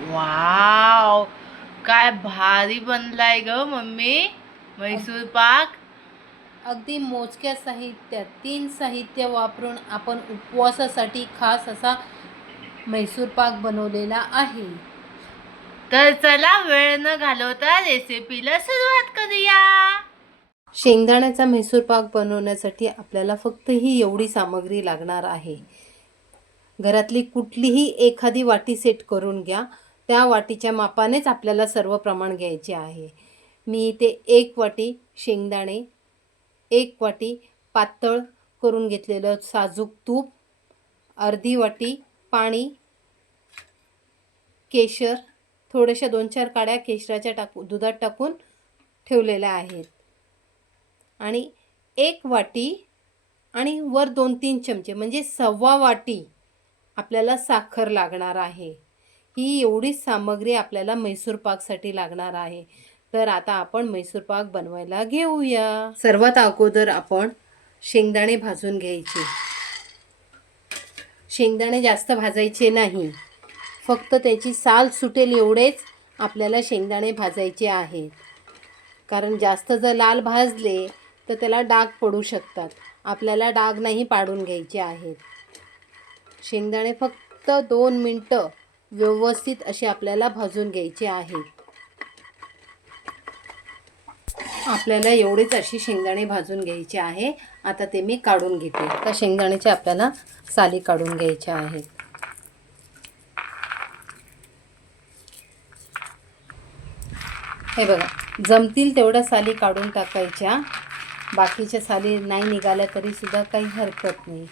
Wow, काय भारी बनलाय ग मम्मी म्हैसूर पाक. अगदी मोजक्या साहित्यात 3 साहित्य वापरून आपण उपवासासाठी खास असा म्हैसूर पाक बनवलेला आहे. तर चला वेळ न घालवता रेसिपीला सुरुवात करूया. शेंगदाण्याचा म्हैसूर पाक बनवण्यासाठी आपल्याला फक्त ही एवढी सामग्री लागणार आहे. घरातली कुठलीही एखादी वाटी सेट करून घ्या. त्या वाटीच्या मापानेच आपल्याला सर्व प्रमाण घ्यायचे आहे. मी इथे 1 वाटी शेंगदाणे, 1 वाटी पातळ करून घेतलेलं साजूक तूप, अर्धी वाटी पाणी, केशर, थोड्याशा 2-4 काड्या केशराच्या दुधात टाकून ठेवलेल्या आहेत. आणि 1 वाटी आणि वर 2-3 चमचे म्हणजे 1.25 वाटी आपल्याला साखर लागणार आहे. ही एवढी सामग्री आपल्याला म्हैसूर पाकसाठी लागणार आहे. तर आता आपण म्हैसूर पाक बनवायला घेऊया. सर्वात अगोदर आपण शेंगदाणे भाजून घ्यायचे. शेंगदाणे जास्त भाजायचे नाही, फक्त त्याची साल सुटेल एवढेच आपल्याला शेंगदाणे भाजायचे आहेत. कारण जास्त जर लाल भाजले तर त्याला डाग पडू शकतात. आपल्याला डाग नाही पाडून घ्यायचे आहेत. शेंगदाणे फक्त 2 मिनटं व्यवस्थित असे आपल्याला भाजून घ्यायचे आहेत. आपल्याला एवढेच अशी शेंगदाणे भाजून घ्यायचे आहे. आता ते मी काढून घेते. आता शेंगदाण्याचे आपल्याला साली काढून घ्यायच्या आहेत. हे बघा, जमतील तेवढ्या साली काढून टाकायच्या. बाकीच्या साली नाही निघाल्या तरी सुद्धा काही हरकत नाही.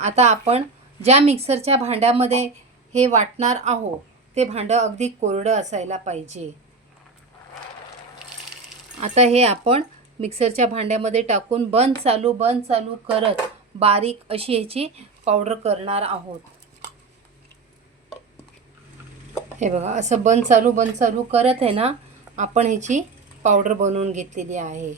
आता आपण ज्या मिक्सरच्या भांड्यामध्ये हे वाटणार आहोत ते भांडं अगदी कोरडं असायला पाहिजे. आता हे आपण मिक्सरच्या भांड्यामध्ये टाकून बंद चालू करत बारीक अशी ह्याची पावडर करणार आहोत. हे बघा, असं बंद चालू करत आहे ना, आपण ह्याची पावडर बनवून घेतलेली आहे.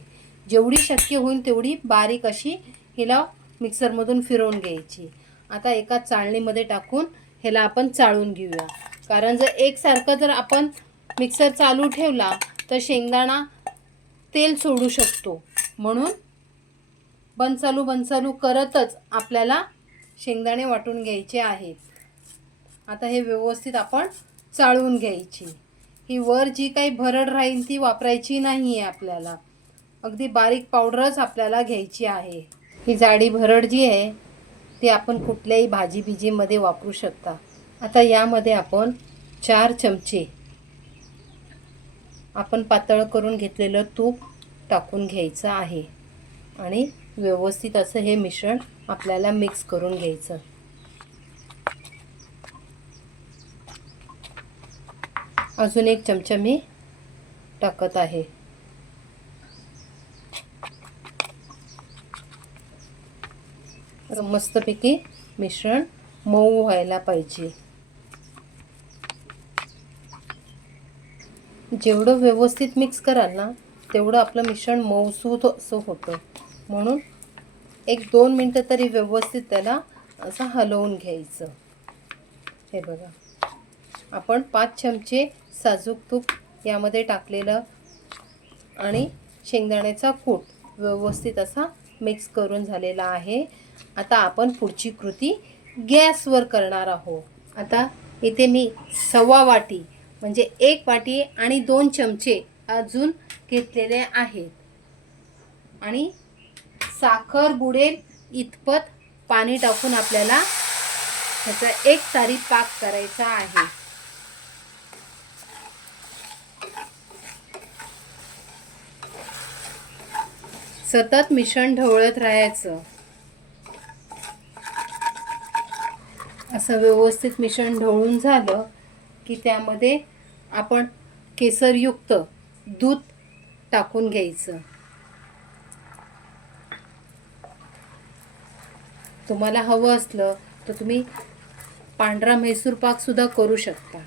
जेवढी शक्य होईल तेवढी बारीक अशी हिला मिक्सरमधून फिरवून घ्यायची. आता एका चाळणीमध्ये टाकून ह्याला आपण चाळून घेऊया. कारण जर एकसारखं जर आपण मिक्सर चालू ठेवला तर शेंगदाणा तेल सोडू शकतो. म्हणून बंद चालू करतच आपल्याला शेंगदाणे वाटून घ्यायचे आहेत. आता हे व्यवस्थित आपण चाळून घ्यायची. ही वर जी काही भरड राहील ती वापरायची नाही आहे आपल्याला. अगदी बारीक पावडरच आपल्याला घ्यायची आहे. ही जाडी भरड जी आहे ती आपण कुठल्याही भाजीमध्ये वापरू शकता. आता यामध्ये आपण 4 चमचे आपण पातळ करून घेतलेलं तूप टाकून घ्यायचं आहे आणि व्यवस्थित असं हे मिश्रण आपल्याला मिक्स करून घ्यायचं. अजून 1 चमचा मी टाकत आहे. मस्तपैकी मिश्रण मऊ व्हायला पाहिजे. जेवढं व्यवस्थित मिक्स कराल ना तेवढं आपलं मिश्रण मऊसूत असं होतं. म्हणून 1-2 मिनटं तरी व्यवस्थित त्याला असं हलवून घ्यायचं. हे बघा, आपण 5 चमचे साजूक तूप यामध्ये टाकलेलं आणि शेंगदाण्याचा कूट व्यवस्थित असा मिक्स करून झालेला आहे. आता आपण पुढची कृती गॅसवर करणार आहोत. आता इथे मी 1.25 वाटी म्हणजे 1 वाटी आणि 2 चमचे अजून घेतलेले आहेत. आणि साखर बुडेल इतपत पाणी टाकून आपल्याला ह्याचा एकतारी पाक करायचा आहे. सतत मिश्रण ढवळत राहायचं. असं व्यवस्थित मिश्रण ढवळून झालं की त्यामध्ये आपण केसरयुक्त दूध टाकून घ्यायचं. तुम्हाला हवं असलं तर तुम्ही पांढरा म्हैसूर पाक सुद्धा करू शकता.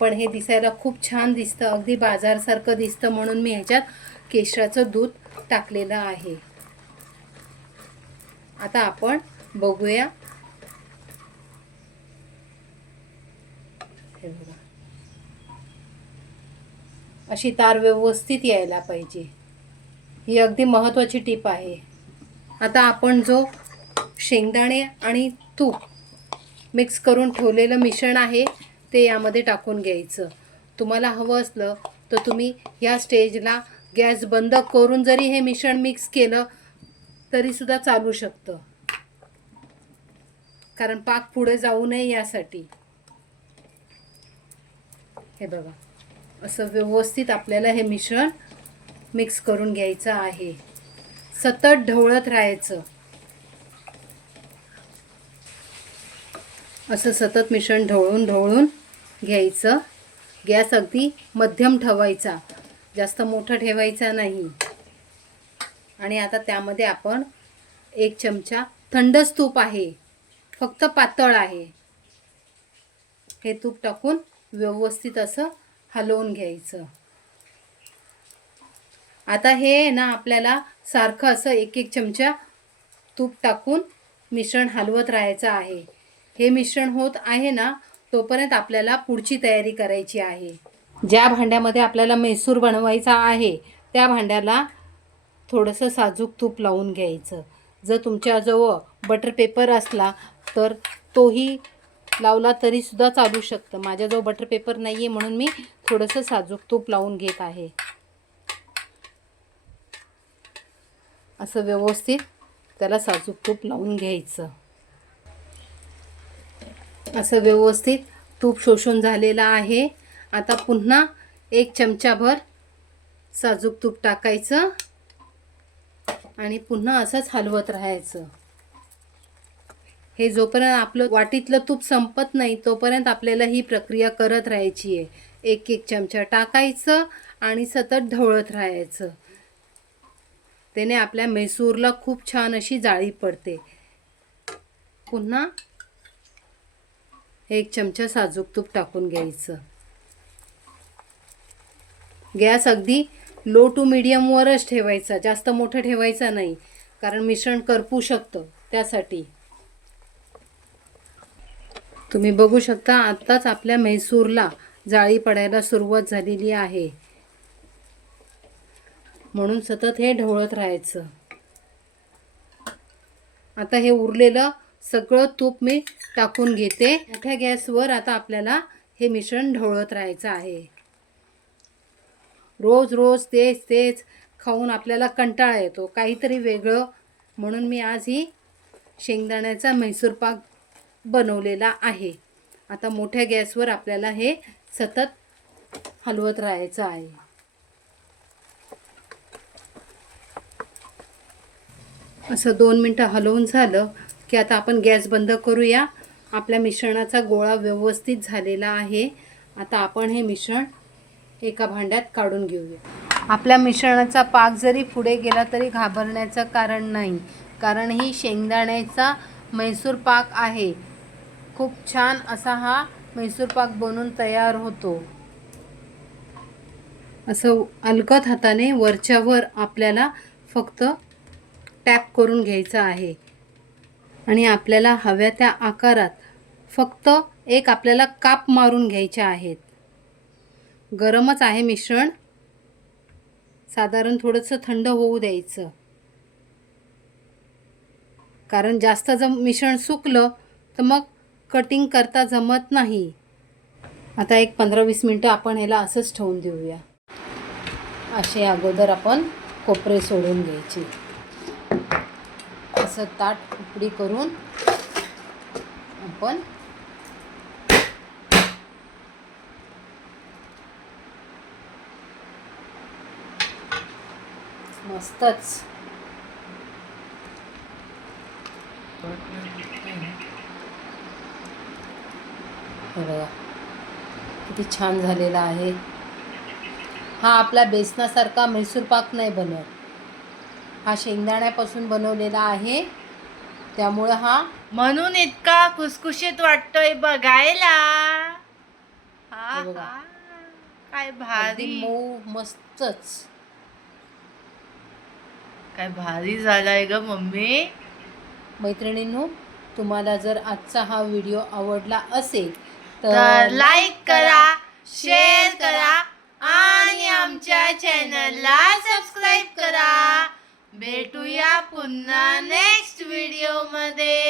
पण हे दिसायला खूप छान दिसतं, अगदी बाजारसारखं दिसतं, म्हणून मी ह्याच्यात केशराचं दूध टाकलेलं आहे. आता आपण बघूया. हे बघा, अशी तार व्यवस्थित यायला पाहिजे. ही अगदी महत्त्वाची टीप आहे. आता आपण जो शेंगदाणे आणि तूप मिक्स करून ठेवलेलं मिश्रण आहे ते यामध्ये टाकून घ्यायचं. तुम्हाला हवं असलं तर तुम्ही या स्टेजला गॅस बंद करून जरी हे मिश्रण मिक्स केलं तरीसुद्धा चालू शकतं, कारण पाक पुढे जाऊ नये यासाठी. हे बघा, असं व्यवस्थित आपल्याला हे मिश्रण मिक्स करून घ्यायचं आहे. सतत ढवळत राहायचं. असं सतत मिश्रण ढवळून घ्यायचं. गॅस अगदी मध्यम ठेवायचा, जास्त मोठा ठेवायचा नाही. आणि आता त्यामध्ये आपण 1 चमचा थंडच तूप आहे, फक्त पातळ आहे, हे तूप टाकून व्यवस्थित असं हलवून घ्यायचं. आता हे ना आपल्याला सारखं असं 1-1 चमचा तूप टाकून मिश्रण हलवत राहायचं आहे. हे मिश्रण होत आहे ना तोपर्यंत आपल्याला पुढची तयारी करायची आहे. ज्या भांड्यामध्ये आपल्याला मैसूर बनवायचा आहे त्या भांड्याला थोडंसं साजूक तूप लावून घ्यायचं. जर तुमच्याजवळ बटर पेपर असला तर तोही लावला तरीसुद्धा चालू शकतं. माझ्याजवळ बटर पेपर नाही आहे म्हणून मी थोडंसं साजूक तूप लावून घेत आहे. असं व्यवस्थित त्याला साजूक तूप लावून घ्यायचं. असं व्यवस्थित तूप शोषून झालेलं आहे. आता पुन्हा 1 चमचाभर साजूक तूप टाकायचं आणि पुन्हा असंच हलवत राहायचं. हे जोपर्यंत आपलं वाटीतलं तूप संपत नाही तोपर्यंत आपल्याला ही प्रक्रिया करत राहायची आहे. 1-1 चमचा टाकायचं आणि सतत ढवळत राहायचं. त्याने आपल्या मैसूरला खूप छान अशी जाळी पडते. पुन्हा 1 चमचा साजूक तूप टाकून घ्यायचं. गॅस अगदी लो टू मीडियमवरच ठेवायचा, जास्त मोठं ठेवायचा नाही, कारण मिश्रण करपू शकतं. त्यासाठी तुम्ही बघू शकता आत्ताच आपल्या मैसूरला जाळी पडायला सुरुवात झालेली आहे. म्हणून सतत हे ढवळत राहायचं. आता हे उरलेलं सगळं तूप मी टाकून घेते. मोठ्या गॅसवर आता आपल्याला हे मिश्रण ढवळत राहायचं आहे. रोज रोज तेच खाऊन आपल्याला कंटाळा येतो, काहीतरी वेगळं. म्हणून मी आज ही शेंगदाण्याचा मैसूर पाक बनवलेला आहे. आता मोठ्या गॅसवर आपल्याला हे सतत हलवत राहायचं आहे. असं 2 मिनटं हलवून झालं की आता आपण गॅस बंद करूया. आपल्या मिश्रणाचा गोळा व्यवस्थित झालेला आहे. आता आपण हे मिश्रण एका भांड्यात काढून घेऊया. आपल्या मिश्रणाचा पाक जरी पुढे गेला तरी घाबरण्याचं कारण नाही, कारण ही शेंगदाण्याचा मैसूर पाक आहे. खूप छान असा हा मैसूर पाक बनून तयार होतो. असं अलगद हाताने वरच्यावर आपल्याला फक्त टॅप करून घ्यायचं आहे आणि आपल्याला हव्या त्या आकारात फक्त एक आपल्याला काप मारून घ्यायचे आहेत. गरमच आहे मिश्रण, साधारण थोडंसं थंड होऊ द्यायचं, कारण जास्त जर मिश्रण सुकलं तर मग कटिंग करता जमत नाही. आता एक 15-20 मिनटं आपण ह्याला असंच ठेवून देऊया. असे अगोदर आपण कोपरे सोडून घ्यायचे. असं ताट उकडी करून आपण मस्तच बघा किती छान झालेला आहे. हा आपला बेसनासारखा मैसूर पाक नाही बनत, हा शेंगदाण्यापासून बनवलेला आहे, त्यामुळे हा म्हणून इतका खुसखुशीत वाटतोय बघायला. हा बघा. हा, काय अगदी भारी, मऊ मस्तच. काय भारी झालाय ग मम्मी. मैत्रिणींनो, तुम्हाला जर आजचा हा व्हिडिओ आवडला असेल तर लाईक करा, शेअर करा आणि माझ्या चॅनलला सबस्क्राईब करा. भेटूया पुन्हा नेक्स्ट व्हिडिओ मध्ये.